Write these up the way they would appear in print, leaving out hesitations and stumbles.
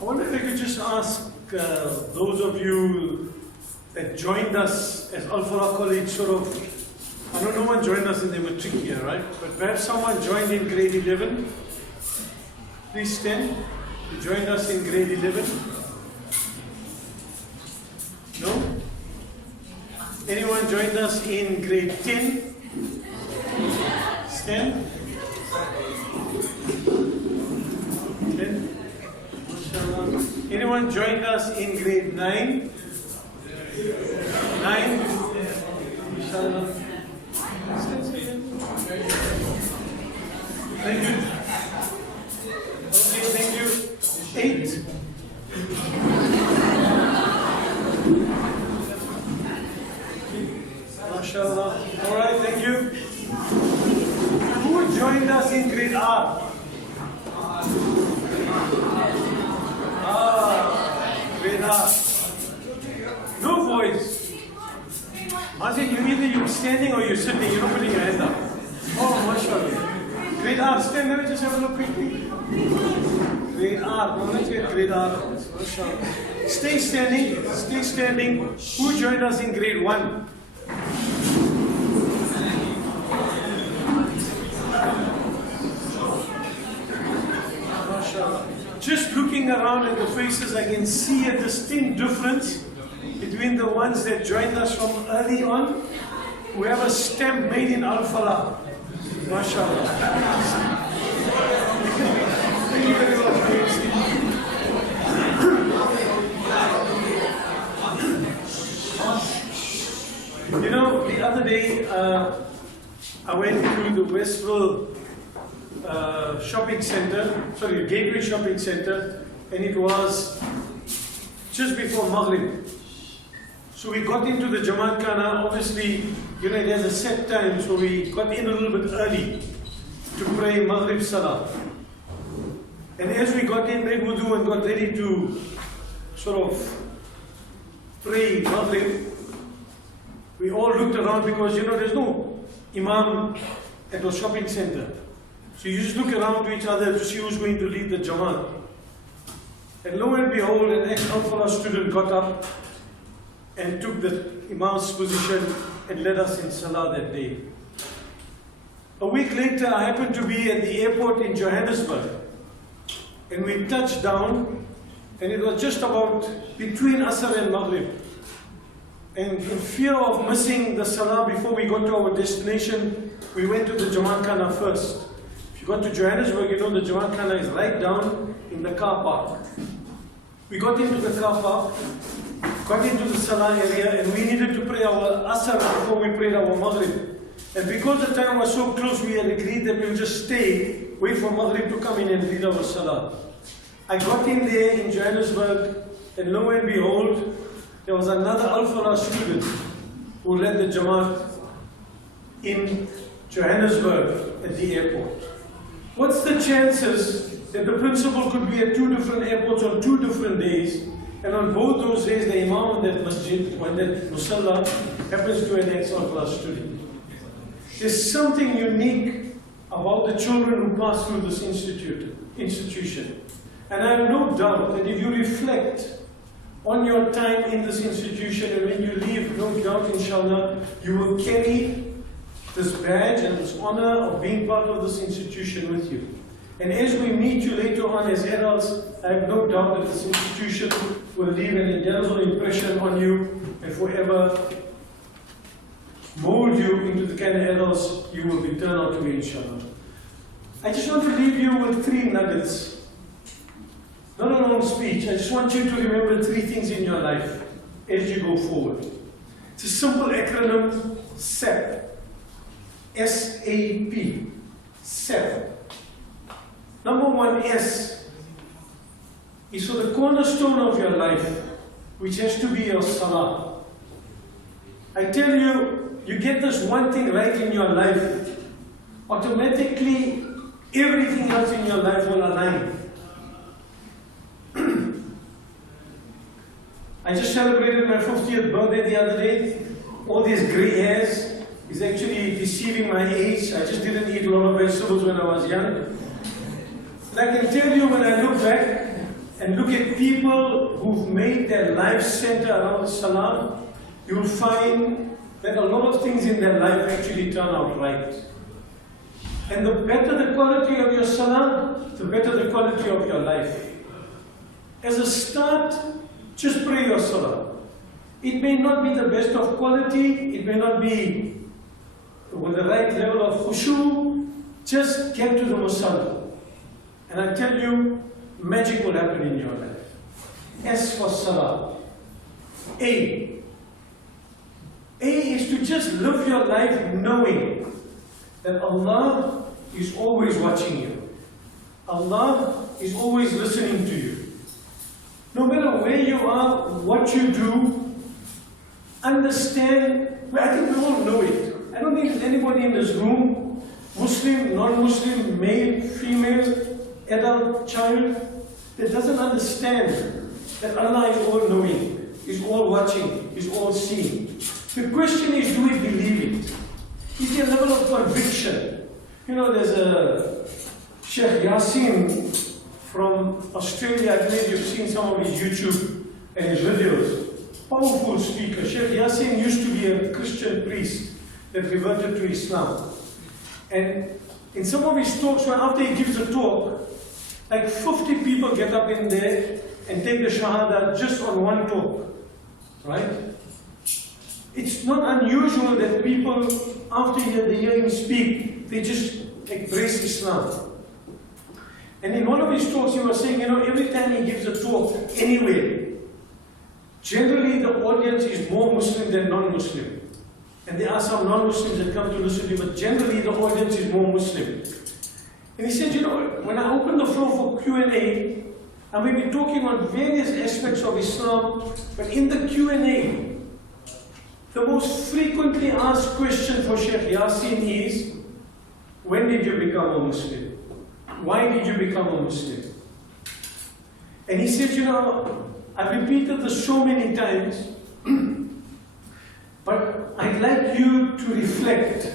I wonder if I could just ask those of you that joined us as Al-Falaah colleagues, sort of, I know no one joined us in the Matric here, right? But perhaps someone joined in grade 11. Please stand. You joined us in grade 11? No? Anyone joined us in grade 10? Stand. 10. Anyone joined us in grade 9? 9? Inshallah. Thank you. Okay, thank you. 8? MashaAllah. Alright, thank you. Who joined us in grade R? Grade R. No voice. Mazin, you're standing or you're sitting, you're not putting your hand up. Oh, MashaAllah. Grade R, stand there, just have a look quickly. Grade R, no, let's get grade R. MashaAllah. Stay standing, stay standing. Who joined us in grade 1? Just looking around at the faces, I can see a distinct difference between the ones that joined us from early on, who have a stamp made in Al-Falaah. MashaAllah. Thank you very much. You know, the other day, I went to the Westville shopping center, sorry, Gateway shopping center, and it was just before Maghrib. So we got into the Jamaat Khana. Obviously, you know, there's a set time, so we got in a little bit early to pray Maghrib Salah. And as we got in, made wudu and got ready to sort of pray Maghrib, we all looked around because, you know, there's no Imam at the shopping center. So you just look around to each other to see who's going to lead the Jamaat. And lo and behold, an ex-Al-Falaah student got up and took the Imam's position and led us in Salah that day. A week later, I happened to be at the airport in Johannesburg. And we touched down, and it was just about between Asr and Maghrib. And in fear of missing the Salah before we got to our destination, we went to the Jamaat Khana first. If you got to Johannesburg, you know the Jamaat Khana is right down in the car park. We got into the car park, got into the Salah area, and we needed to pray our Asr before we prayed our Maghrib. And because the time was so close, we had agreed that we would just stay, wait for Maghrib to come in and lead our Salah. I got in there in Johannesburg, and lo and behold, there was another Al-Falaah student who led the Jamaat in Johannesburg at the airport. What's the chances that the principal could be at two different airports on two different days And on both those days, the Imam in that masjid, when that musalla, happens to be an excellent class student. There's something unique about the children who pass through this institution. And I have no doubt that if you reflect on your time in this institution and when you leave, no doubt, inshallah, you will carry this badge and this honor of being part of this institution with you. And as we meet you later on as adults, I have no doubt that this institution will leave an indelible impression on you and forever mold you into the kind of adults you will be turned out to be, inshallah. I just want to leave you with 3 nuggets. Not a long speech. I just want you to remember 3 things in your life as you go forward. It's a simple acronym, SAP. S-A-P. SAP. Number 1, S, is for the cornerstone of your life, which has to be your salah. I tell you, you get this one thing right in your life, automatically everything else in your life will align. I just celebrated my 50th birthday the other day. All these grey hairs is actually deceiving my age. I just didn't eat a lot of vegetables when I was young. But I can tell you, when I look back and look at people who've made their life center around Salah, you'll find that a lot of things in their life actually turn out right. And the better the quality of your Salah, the better the quality of your life. As a start, just pray your Salah. It may not be the best of quality, it may not be with the right level of khushu, just get to the Musalla. And I tell you, magic will happen in your life. S for Salah. A is to just live your life knowing that Allah is always watching you. Allah is always listening to you. No matter where you are, what you do, understand, I think we all know it. I don't think there's anybody in this room, Muslim, non-Muslim, male, female, adult, child, that doesn't understand that Allah is all-knowing, is all-watching, is all-seeing. The question is, do we believe it? Is there a level of conviction? You know, there's a Sheikh Yasin from Australia. I believe you've seen some of his YouTube and his videos. Powerful speaker. Sheikh Yasin used to be a Christian priest that reverted to Islam. And in some of his talks, well, after he gives a talk, like 50 people get up in there and take the Shahada just on one talk. Right? It's not unusual that people, after they hear him speak, they just embrace Islam. And in one of his talks, he was saying, you know, every time he gives a talk anywhere, generally the audience is more Muslim than non-Muslim. And there are some non-Muslims that come to listen to him, but generally the audience is more Muslim. And he said, you know, when I open the floor for Q&A, I may be talking on various aspects of Islam, but in the Q&A, the most frequently asked question for Sheikh Yasin is, when did you become a Muslim? Why did you become a Muslim? And he said, you know, I've repeated this so many times, but I'd like you to reflect.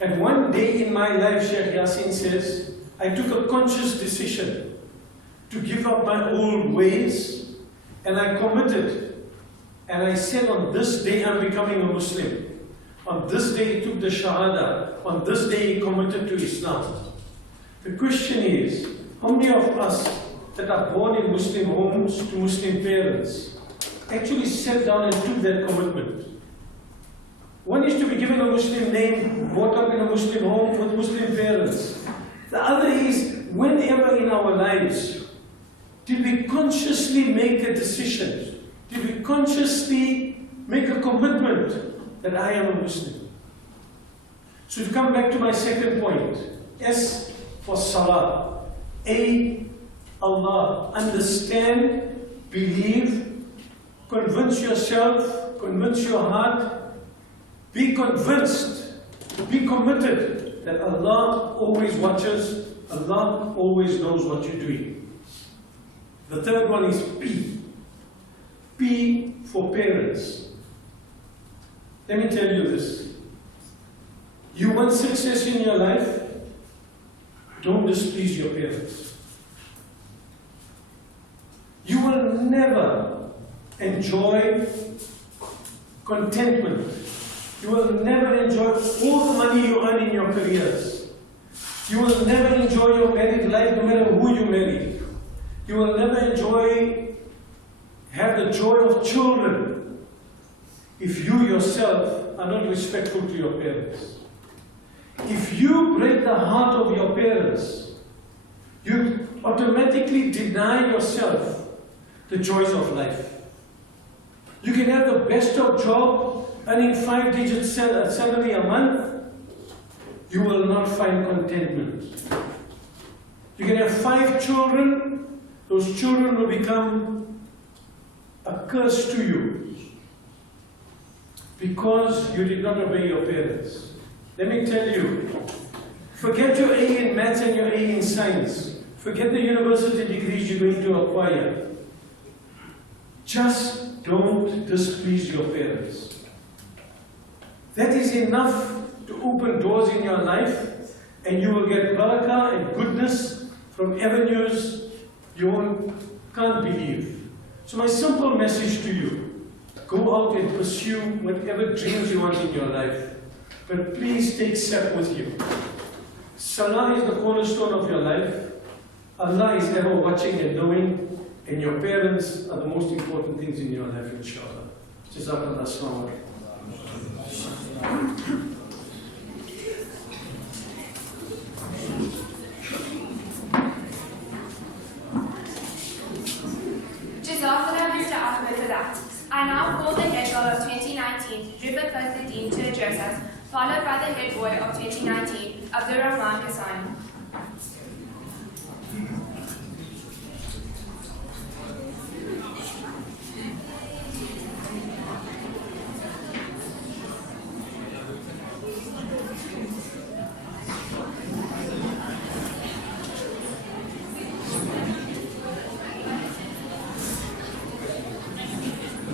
And one day in my life, Sheikh Yasin says, I took a conscious decision to give up my old ways, and I committed. And I said, on this day I'm becoming a Muslim. On this day he took the Shahada. On this day he committed to Islam. The question is, how many of us that are born in Muslim homes to Muslim parents actually sat down and took that commitment? One is to be given a Muslim name, brought up in a Muslim home with Muslim parents. The other is, whenever in our lives did we consciously make a decision? Did we consciously make a commitment that I am a Muslim? So to come back to my second point, S for Salah. A, Allah. Understand, believe, convince yourself, convince your heart, be convinced, be committed that Allah always watches, Allah always knows what you're doing. The third one is P. P for parents. Let me tell you this. You want success in your life? Don't displease your parents. You will never enjoy contentment. You will never enjoy all the money you earn in your careers. You will never enjoy your married life no matter who you marry. You will never have the joy of children if you yourself are not respectful to your parents. If you break the heart of your parents, you automatically deny yourself the joys of life. You can have the best of job, earning 5-digit salary a month, you will not find contentment. You can have 5 children, those children will become a curse to you because you did not obey your parents. Let me tell you, forget your A in maths and your A in science. Forget the university degrees you're going to acquire. Just don't displease your parents. That is enough to open doors in your life, and you will get barakah and goodness from avenues you can't believe. So my simple message to you, go out and pursue whatever dreams you want in your life. But please take Sab with you. Salah is the cornerstone of your life. Allah is ever watching and knowing, and your parents are the most important things in your life, inshallah. Jazakallah, assalamu alaikum. Jazakallah, Mr. Ahmed, for that. I now call the head girl of 2019, Rifat Fazluddin, to address us, followed by the head boy of 2019, Abdurrahman Hassan.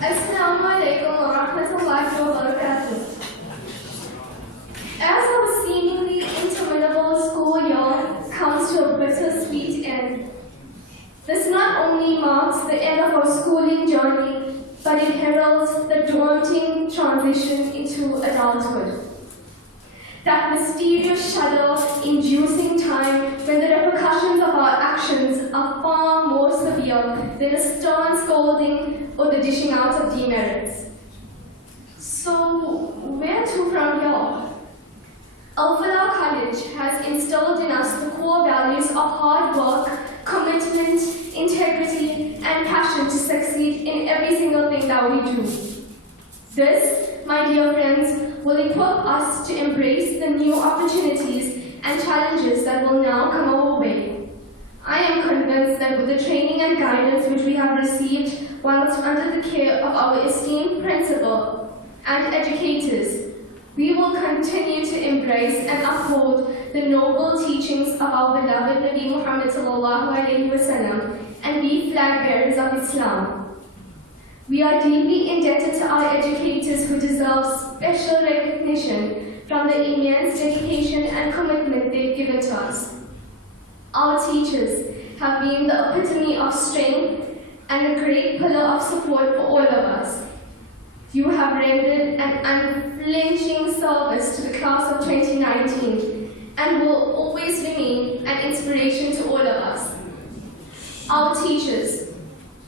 Assalamu alaikum wa rahmatullahi wa barakatuh. As our seemingly interminable school year comes to a bittersweet end, this not only marks the end of our schooling journey, but it heralds the daunting transition into adulthood. That mysterious shudder-inducing time when the repercussions of our actions are far more severe than a stern scolding or the dishing out of demerits. So, where to from here? Falaah College has instilled in us the core values of hard work, commitment, integrity, and passion to succeed in every single thing that we do. This, my dear friends, will equip us to embrace the new opportunities and challenges that will now come our way. I am convinced that with the training and guidance which we have received whilst under the care of our esteemed principal and educators, we will continue to embrace and uphold the noble teachings of our beloved Nabi Muhammad ﷺ and be flag bearers of Islam. We are deeply indebted to our educators who deserve special recognition from the immense dedication and commitment they've given to us. Our teachers have been the epitome of strength and a great pillar of support for all of us. You have rendered an unflinching service to the class of 2019 and will always remain an inspiration to all of us. Our teachers,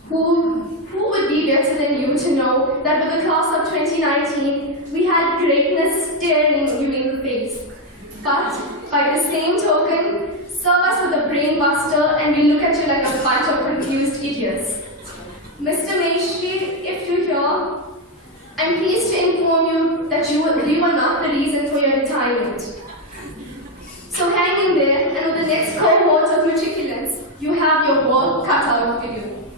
who would be better than you to know that with the class of 2019, we had greatness staring you in the face. But, by the same token, serve us with a brain buster and we look at you like a bunch of confused idiots. Mr. Matric, if you hear, I'm pleased to inform you that you were not the reason for your retirement. So hang in there, and with the next cohort of matriculants, you have your work cut out for you.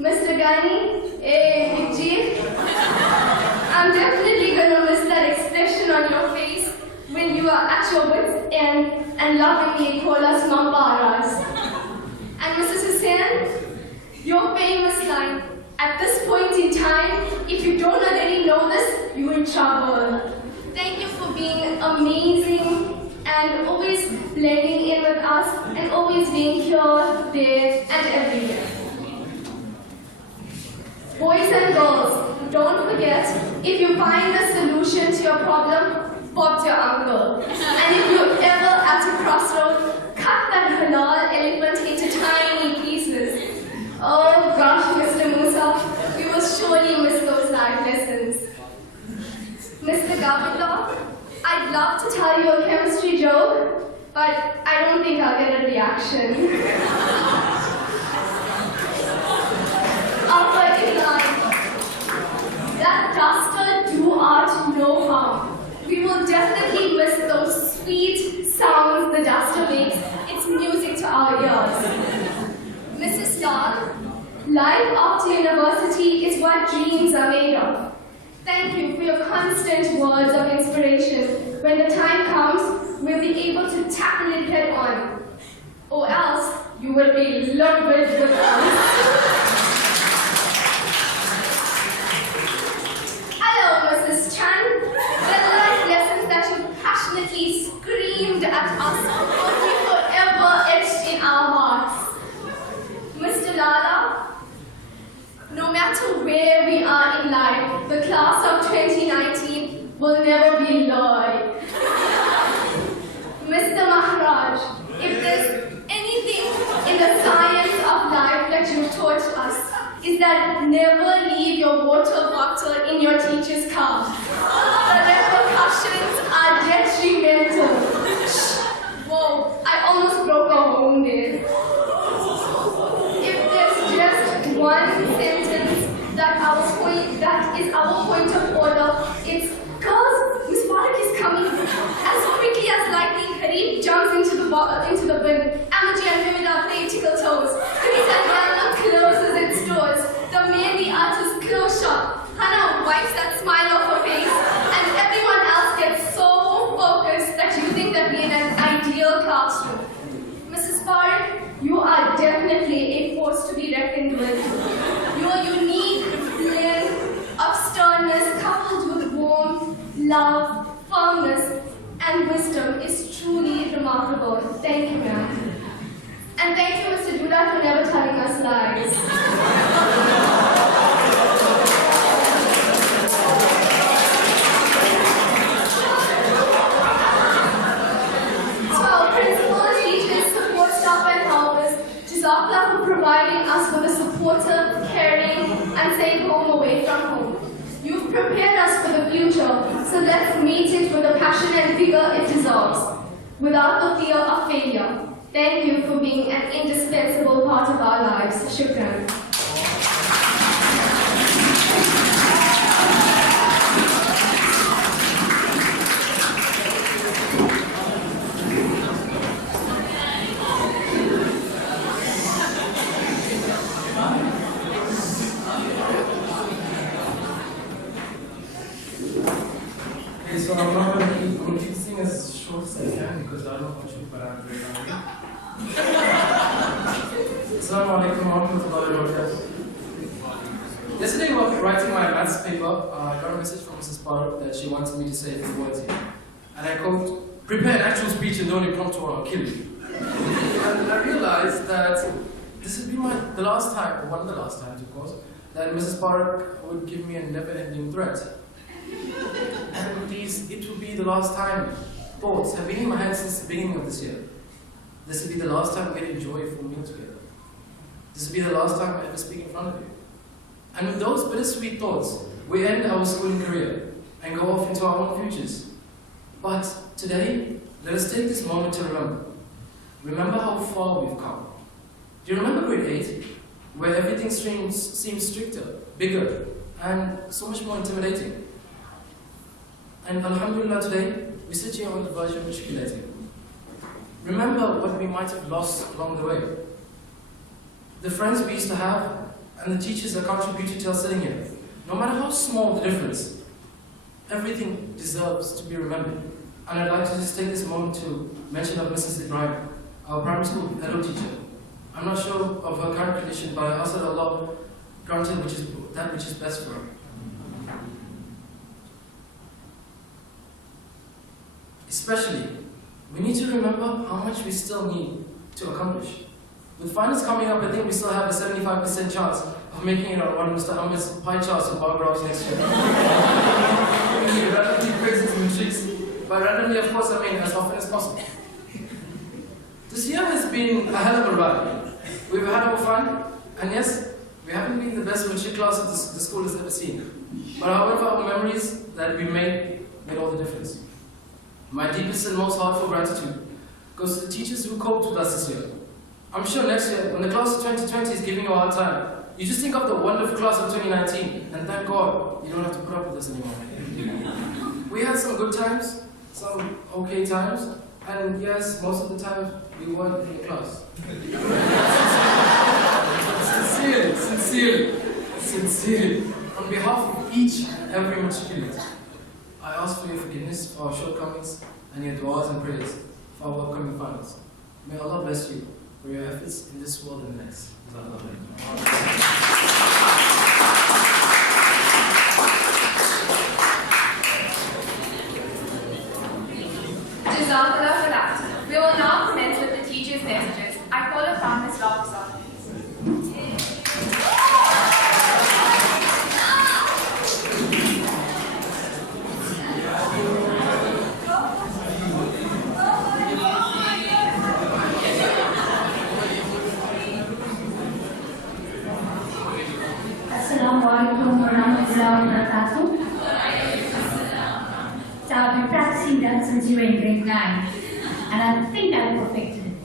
Mr. Ghani, hey, G, I'm definitely going to miss that expression on your face when you are at your wits' end and lovingly call us Mambaras. And Mrs. Hussain, your famous line, at this point you don't already know this, you're in trouble. Thank you for being amazing and always blending in with us and always being here, there, and everywhere. Boys and girls, don't forget, if you find the solution to your problem, pop your uncle. And if you're ever at a crossroad, cut that halal elephant into tiny pieces. Oh gosh, Mr. Musa, we will surely miss those life lessons. Mr. Govinda, I'd love to tell you a chemistry joke, but I don't think I'll get a reaction. Upper in line. That duster do art no harm. We will definitely miss those sweet sounds the duster makes. It's music to our ears. Mrs. Starr, life after university is what dreams are made of. Thank you for your constant words of inspiration. When the time comes, we'll be able to tackle it head on. Or else, you will be lumbered with us. Hello, Mrs. Chan. The life lessons that you passionately screamed at us will be forever etched in our hearts. Mr. Lala, no matter where we are in life, the class of 2019 will never be loyal. Mr. Maharaj, if there's anything in the science of life that you taught us, is that never leave your water bottle in your teacher's car. The repercussions are detrimental. Whoa, I almost broke a home there. If there's just one sentence that is our point of order, it's girls, Miss Matric is coming. As quickly as lightning, Harib jumps into the bin. Amaji and Vivida play tickle toes. Chris and Yalma closes its doors. The Mehndi artist close shop. Hannah wipes that smile off her face, and everyone else gets so focused that you think that we're in an ideal classroom. Mrs. Parekh, you are definitely a force to be reckoned with. Your unique blend of sternness coupled with warmth, love, firmness, and wisdom is truly remarkable. Thank you, ma'am. And thank you, Mr. Duda, for never telling us lies. To our principals, teachers, support staff, and helpers, Jazakallah for providing us with a supportive, caring, and safe home away from home. You've prepared us for the future, so let's meet it with the passion and vigor it deserves, without the fear of failure. Thank you for being an indispensable part of our lives. Shukran. Okay, so I'm not going to keep this thing as short as I can because I don't know what but I'm very hungry. Assalamu alaikum wa rahmatullahi wa barakatuh. Yesterday, while writing my maths paper, I got a message from Mrs. Parekh that she wanted me to say a few words here. And I quote, "Prepare an actual speech and don't impromptu or I'll kill you." And I realized that this would be the last time, or one of the last times, of course, that Mrs. Parekh would give me a never-ending threat. And it will be the last time. Thoughts have been in my head since the beginning of this year. This will be the last time we get a joyful meal together. This will be the last time I ever speak in front of you. And with those bittersweet thoughts, we end our schooling career and go off into our own futures. But today, let us take this moment to remember. Remember how far we've come. Do you remember grade 8, where everything seems stricter, bigger, and so much more intimidating? And alhamdulillah, today, we sit here on the verge of matriculating. Remember what we might have lost along the way. The friends we used to have, and the teachers that contributed to us sitting here. No matter how small the difference, everything deserves to be remembered. And I'd like to just take this moment to mention of Mrs. Ibrahim, our primary school hello teacher. I'm not sure of her current condition, but I ask that Allah granted that which is best for her. Especially, we need to remember how much we still need to accomplish. With finals coming up, I think we still have a 75% chance of making it on one of Mr. Ahmed's pie charts of bar graphs next year. We randomly quiz into Matrics. By randomly, of course, I mean as often as possible. This year has been a hell of a ride. We've had our fun, and yes, we haven't been the best Matric class the school has ever seen. But however, our memories that we made all the difference. My deepest and most heartfelt gratitude goes to the teachers who coped with us this year. I'm sure next year, when the class of 2020 is giving you a hard time, you just think of the wonderful class of 2019, and thank God you don't have to put up with us anymore. We had some good times, some okay times, and yes, most of the time we weren't in the class. Sincerely, on behalf of each and every matriculate, I ask for your forgiveness for our shortcomings and your du'as and prayers for our upcoming finals. May Allah bless you for your efforts in this world and the next. Jazakallah for that. We will now commence with the teacher's messages. I call upon Ms. Lobson. Assalamualaikum warahmatullahi wabarakatuh. So I've been practicing that since you were in grade 9, and I think I perfected it.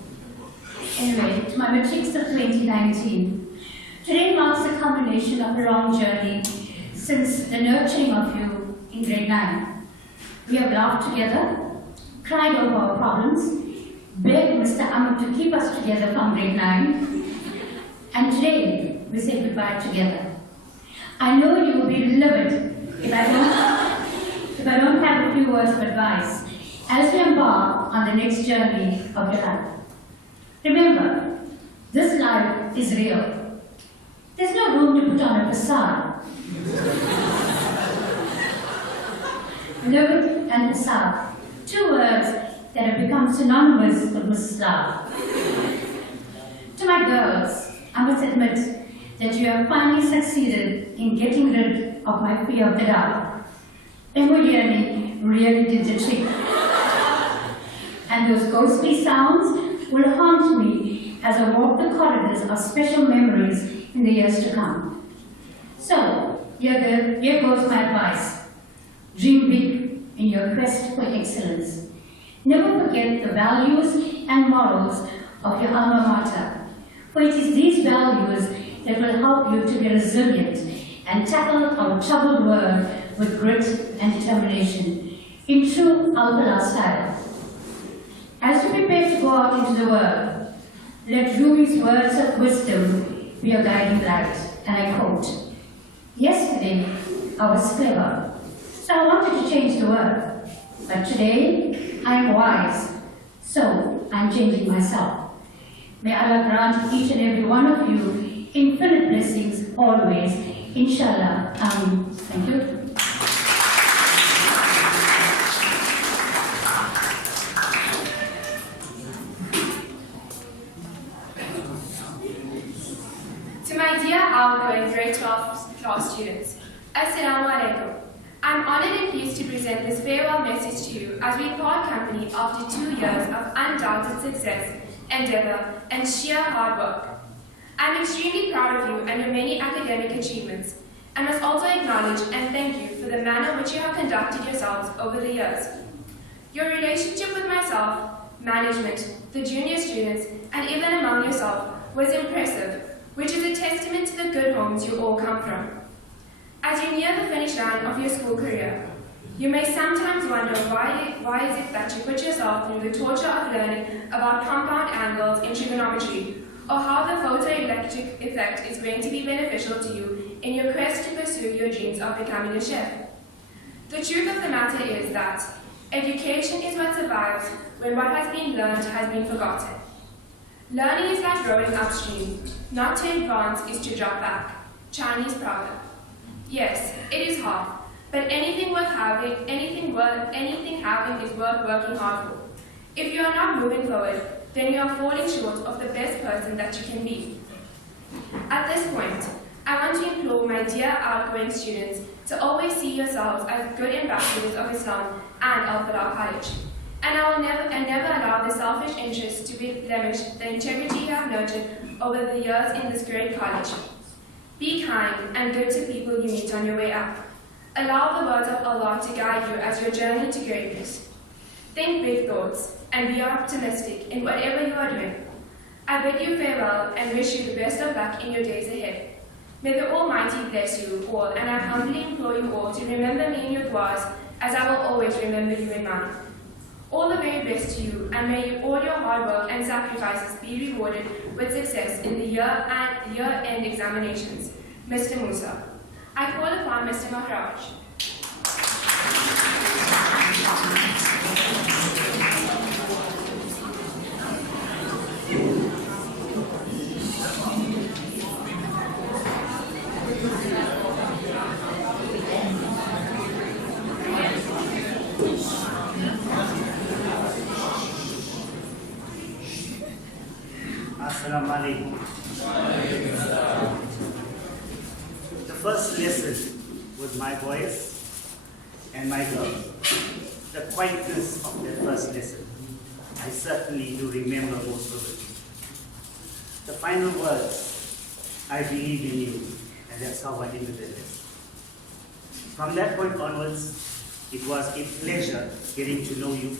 Anyway, to my Matrics of 2019, today marks the culmination of a long journey since the nurturing of you in grade 9. We have laughed together, cried over our problems, begged Mr. Ahmed to keep us together from grade 9, and today we say goodbye together. I know you will be livid if I don't have a few words of advice as we embark on the next journey of your life. Remember, this life is real. There's no room to put on a facade. Livid and facade, two words that have become synonymous with Mrs. Falaah. To my girls, I must admit that you have finally succeeded in getting rid of my fear of the dark. Emiliani really did the trick. And those ghostly sounds will haunt me as I walk the corridors of special memories in the years to come. So, here goes my advice. Dream big in your quest for excellence. Never forget the values and morals of your alma mater, for it is these values that will help you to be resilient and tackle our troubled world with grit and determination, in true Al-Falaah style. As you prepare to go out into the world, let Rumi's words of wisdom be your guiding light, and I quote, "Yesterday, I was clever, so I wanted to change the world, but today, I am wise, so I'm changing myself." May Allah grant each and every one of you infinite blessings always. Inshallah. Ameen. Thank you. To my dear outgoing grade 12 class students, Assalamu alaikum. I'm honored and pleased to present this farewell message to you as we part company after 2 years of undoubted success, endeavor, and sheer hard work. I'm extremely proud of you and your many academic achievements, and must also acknowledge and thank you for the manner in which you have conducted yourselves over the years. Your relationship with myself, management, the junior students, and even among yourself was impressive, which is a testament to the good homes you all come from. As you near the finish line of your school career, you may sometimes wonder why is it that you put yourself through the torture of learning about compound angles in trigonometry, or how the photoelectric effect is going to be beneficial to you in your quest to pursue your dreams of becoming a chef. The truth of the matter is that education is what survives when what has been learned has been forgotten. Learning is like rowing upstream. Not to advance is to drop back. Chinese proverb. Yes, it is hard, But anything having is worth working hard for. If you are not moving forward, then you are falling short of the best person that you can be. At this point, I want to implore my dear outgoing students to always see yourselves as good ambassadors of Islam and Al-Falaah College. And I will never allow the selfish interests to blemish the integrity you have nurtured over the years in this great college. Be kind and good to people you meet on your way up. Allow the words of Allah to guide you as your journey to greatness. Think big thoughts and be optimistic in whatever you are doing. I bid you farewell and wish you the best of luck in your days ahead. May the Almighty bless you all, and I humbly implore you all to remember me in your du'as, as I will always remember you in mine. All the very best to you, and may all your hard work and sacrifices be rewarded with success in the year-end examinations. Mr. Musa. I call upon Mr. Maharaj. Assalamu alaikum. The first lesson was my boys and my girls. The quietness of their first lesson. I certainly do remember most of it. The final words, I believe in you, and that's how I ended the lesson. From that point onwards, it was a pleasure getting to know you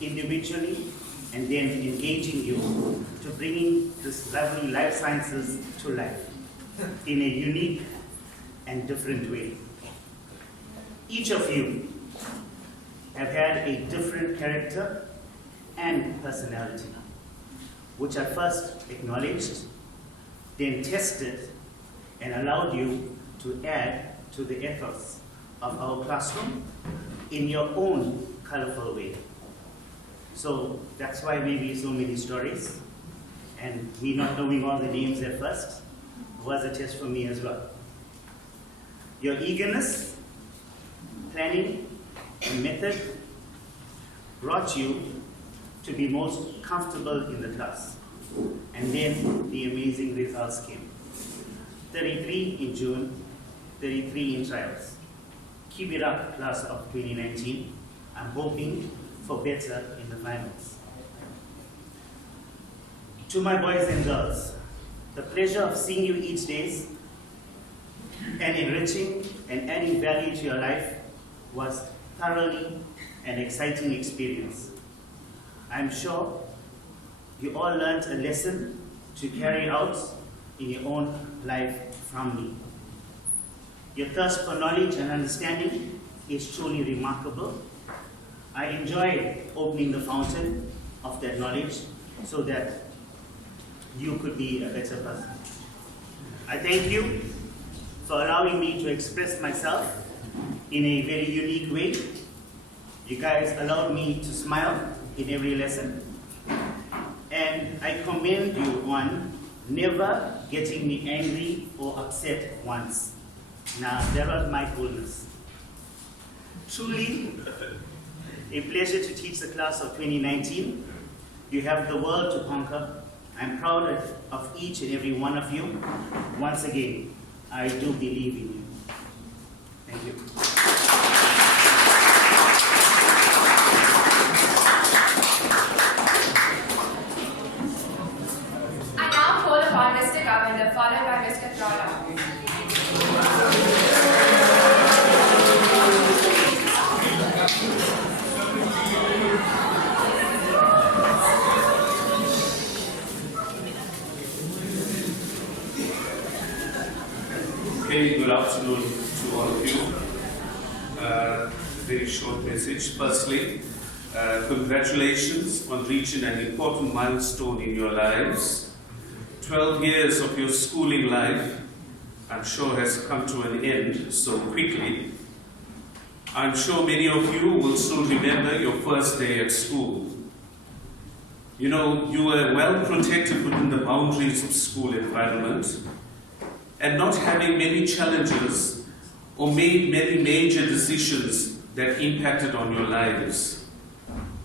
individually and then engaging you to bringing this lovely life sciences to life in a unique and different way. Each of you have had a different character and personality, which I first acknowledged, then tested, and allowed you to add to the ethos of our classroom in your own colorful way. So that's why maybe so many stories, and me not knowing all the names at first was a test for me as well. Your eagerness, planning, and method brought you to be most comfortable in the class. And then the amazing results came. 33 in June, 33 in trials. Keep it up, class of 2019. I'm hoping for better in the finals. To my boys and girls, the pleasure of seeing you each day and enriching and adding value to your life was thoroughly an exciting experience. I'm sure you all learned a lesson to carry out in your own life from me. Your thirst for knowledge and understanding is truly remarkable. I enjoyed opening the fountain of that knowledge so that you could be a better person. I thank you for allowing me to express myself in a very unique way. You guys allowed me to smile in every lesson. And I commend you on never getting me angry or upset once. Now, that was my coolness. Truly, a pleasure to teach the class of 2019. You have the world to conquer. I'm proud of each and every one of you. Once again, I do believe in you. Thank you. I now call upon Mr. Governor, followed by Ms. Katrala. Good afternoon to all of you. A very short message. Firstly, congratulations on reaching an important milestone in your lives. 12 years of your schooling life, I'm sure, has come to an end so quickly. I'm sure many of you will still remember your first day at school. You know, you were well protected within the boundaries of school environment, and not having many challenges or made many major decisions that impacted on your lives.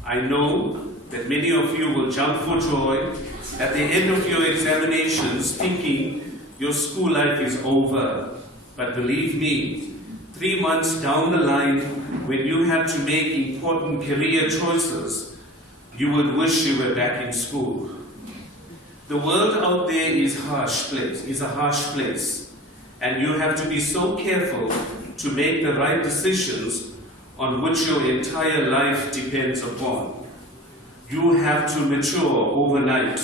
I know that many of you will jump for joy at the end of your examinations thinking your school life is over. But believe me, 3 months down the line, when you have to make important career choices, you would wish you were back in school. The world out there is a harsh place, and you have to be so careful to make the right decisions on which your entire life depends upon. You have to mature overnight.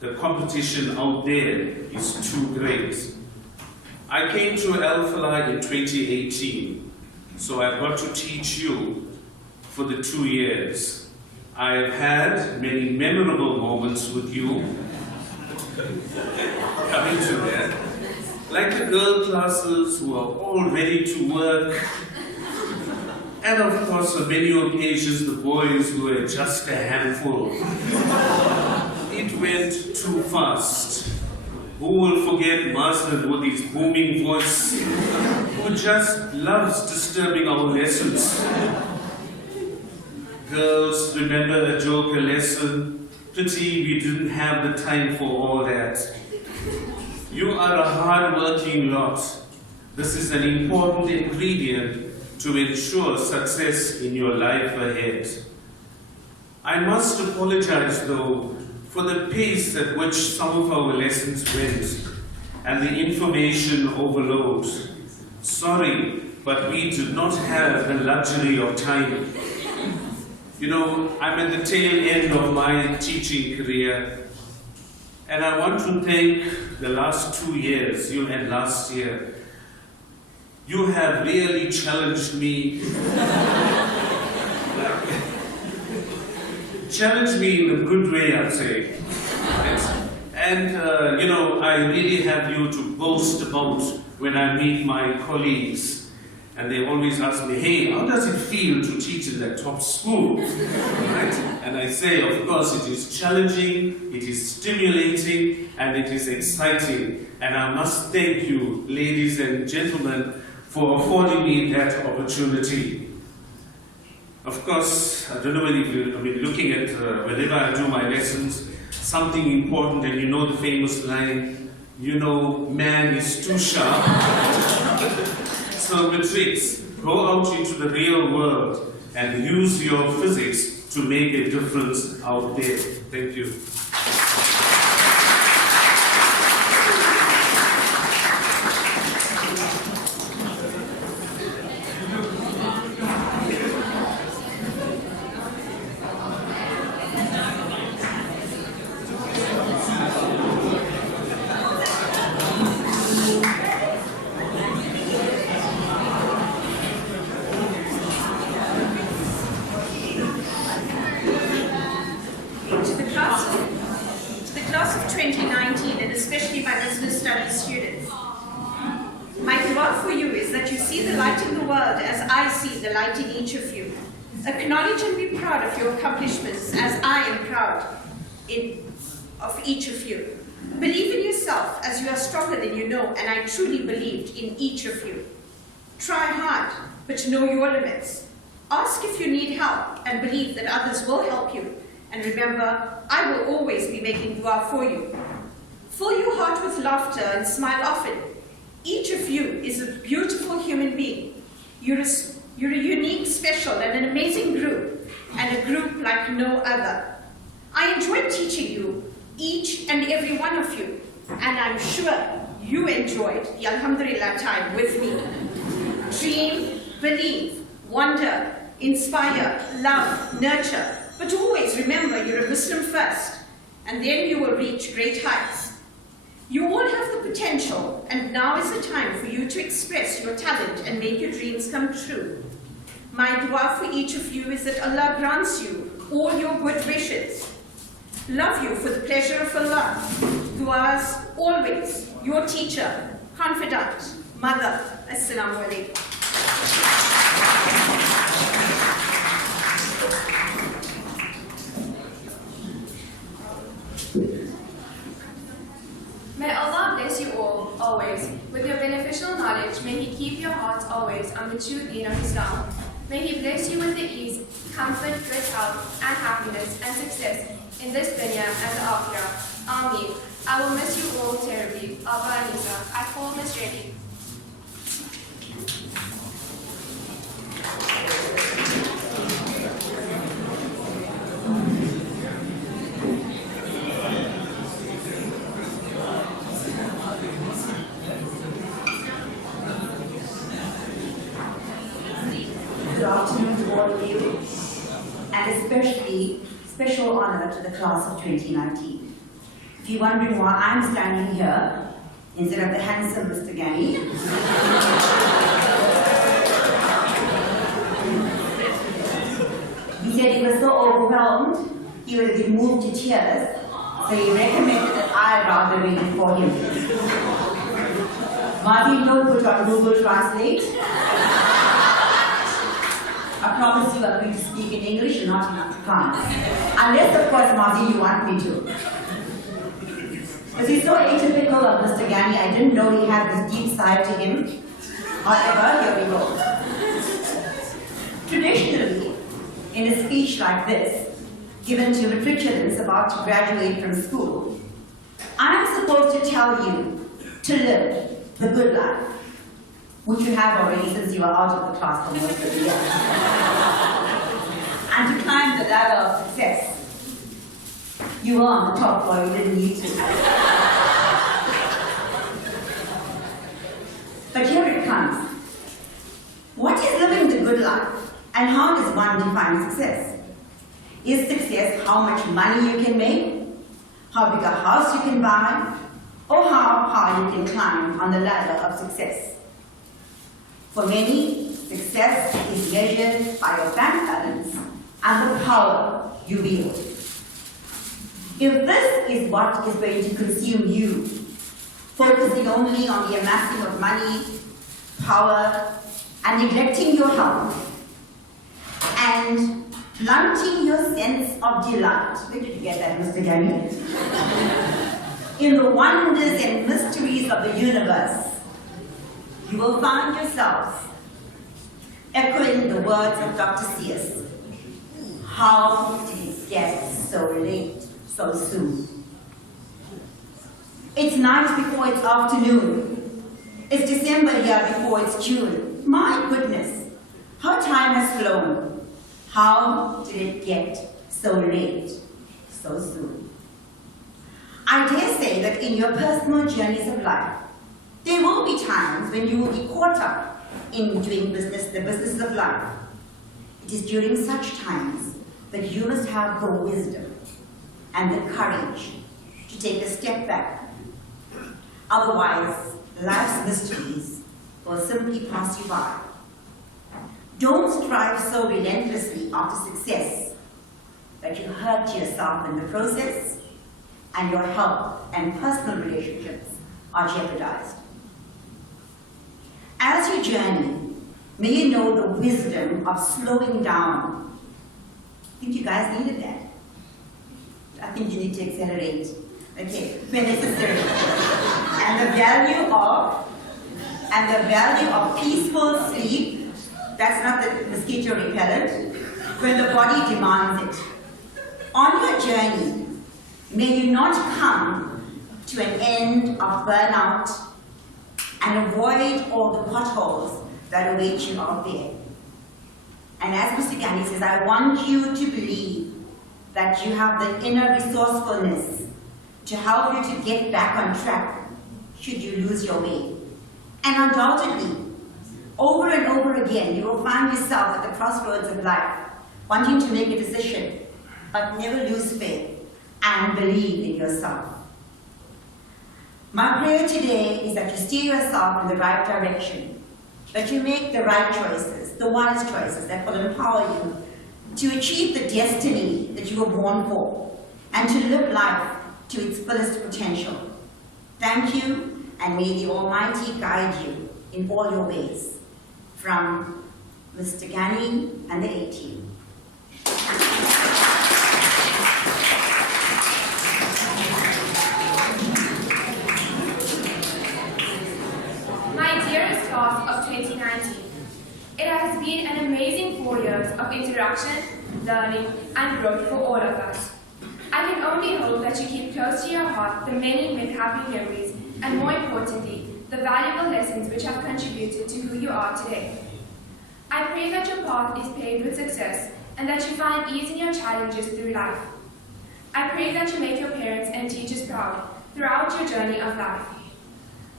The competition out there is too great. I came to Falaah in 2018, so I've got to teach you for the 2 years. I've had many memorable moments with you, coming to that, like the girl classes who are all ready to work, and of course on many occasions the boys who were just a handful. It went too fast. Who will forget Marsden with his booming voice, who just loves disturbing our lessons? Girls, remember a joker lesson? Pity we didn't have the time for all that. You are a hard-working lot. This is an important ingredient to ensure success in your life ahead. I must apologize though for the pace at which some of our lessons went and the information overload. Sorry, but we did not have the luxury of time. You know, I'm at the tail end of my teaching career, and I want to thank the last 2 years, you and last year. You have really challenged me. Challenged me in a good way, I'd say. Right? And, you know, I really have you to boast about when I meet my colleagues. And they always ask me, hey, how does it feel to teach in that top school? Right? And I say, of course, it is challenging, it is stimulating, and it is exciting. And I must thank you, ladies and gentlemen, for affording me that opportunity. Of course, I don't know whether you've been looking at, whenever I do my lessons, something important, and you know the famous line, you know, man is too sharp. So Matrics, go out into the real world and use your physics to make a difference out there. Thank you. To the class of 2019, and especially my business studies students, my dua for you is that you see the light in the world as I see the light in each of you. Acknowledge and be proud of your accomplishments as I am proud of each of you. Believe in yourself as you are stronger than you know, and I truly believed in each of you. Try hard, but know your limits. Ask if you need help and believe that others will help you. And remember, I will always be making dua for you. Fill your heart with laughter and smile often. Each of you is a beautiful human being. You're a unique, special, and an amazing group, and a group like no other. I enjoyed teaching you, each and every one of you, and I'm sure you enjoyed the Alhamdulillah time with me. Dream, believe, wonder, inspire, love, nurture, but always remember you're a Muslim first, and then you will reach great heights. You all have the potential, and now is the time for you to express your talent and make your dreams come true. My dua for each of you is that Allah grants you all your good wishes. Love you for the pleasure of Allah. Duas always, your teacher, confidant, mother. Assalamu alaikum. May Allah bless you all always. With your beneficial knowledge, may He keep your hearts always on the true deen of Islam. May He bless you with the ease, comfort, good health, and happiness and success in this dunya and the akhirah. Ameen. I will miss you all terribly. Abba Anisa, I call Miss Reddy. Good afternoon to all of you, and especially special honor to the class of 2019. If you're wondering why I'm standing here instead of the handsome Mr. Gani, he said he was so overwhelmed, he would have been moved to tears, so he recommended that I rather read it for him. Martin, don't put on Google Translate. I promise you I'm going to speak in English and not in Afrikaans. Unless, of course, Martin, you want me to. Because he's so atypical of Mr. Gani, I didn't know he had this deep side to him. However, here we go. Traditionally, in a speech like this, given to matriculants about to graduate from school, I'm supposed to tell you to live the good life, which you have already since you were out of the class for most of the year, and to climb the ladder of success. You were on the top floor, you didn't need to. But here it comes. What is living the good life, and how does one define success? Is success how much money you can make, how big a house you can buy, or how high you can climb on the ladder of success? For many, success is measured by your bank balance and the power you wield. If this is what is going to consume you, focusing only on the amassing of money, power, and neglecting your health, and blunting your sense of delight, where did you get that, Mr. Gani? In the wonders and mysteries of the universe, you will find yourself echoing the words of Dr. Seuss. How did it get so late, so soon? It's night before it's afternoon. It's December here before it's June. My goodness, how time has flown. How did it get so late, so soon? I dare say that in your personal journeys of life, there will be times when you will be caught up in doing business, the business of life. It is during such times that you must have the wisdom and the courage to take a step back. Otherwise, life's mysteries will simply pass you by. Don't strive so relentlessly after success that you hurt yourself in the process and your health and personal relationships are jeopardized. As you journey, may you know the wisdom of slowing down. I think you guys needed that. I think you need to accelerate. Okay, when necessary. And the value of peaceful sleep, that's not the mosquito repellent, when the body demands it. On your journey, may you not come to an end of burnout and avoid all the potholes that await you out there. And as Mr. Gani says, I want you to believe that you have the inner resourcefulness to help you to get back on track should you lose your way. And undoubtedly, over and over again, you will find yourself at the crossroads of life, wanting to make a decision, but never lose faith and believe in yourself. My prayer today is that you steer yourself in the right direction, that you make the right choices, the wise choices that will empower you to achieve the destiny that you were born for, and to live life to its fullest potential. Thank you, and may the Almighty guide you in all your ways. From Mr. Gani and the A-Team. 2019. It has been an amazing 4 years of interaction, learning, and growth for all of us. I can only hope that you keep close to your heart the many happy memories, and more importantly, the valuable lessons which have contributed to who you are today. I pray that your path is paved with success, and that you find ease in your challenges through life. I pray that you make your parents and teachers proud throughout your journey of life.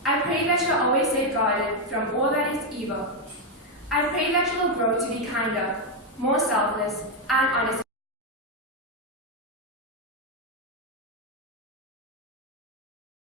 I pray that you are always safeguarded from all that is evil. I pray that you will grow to be kinder, more selfless, and honest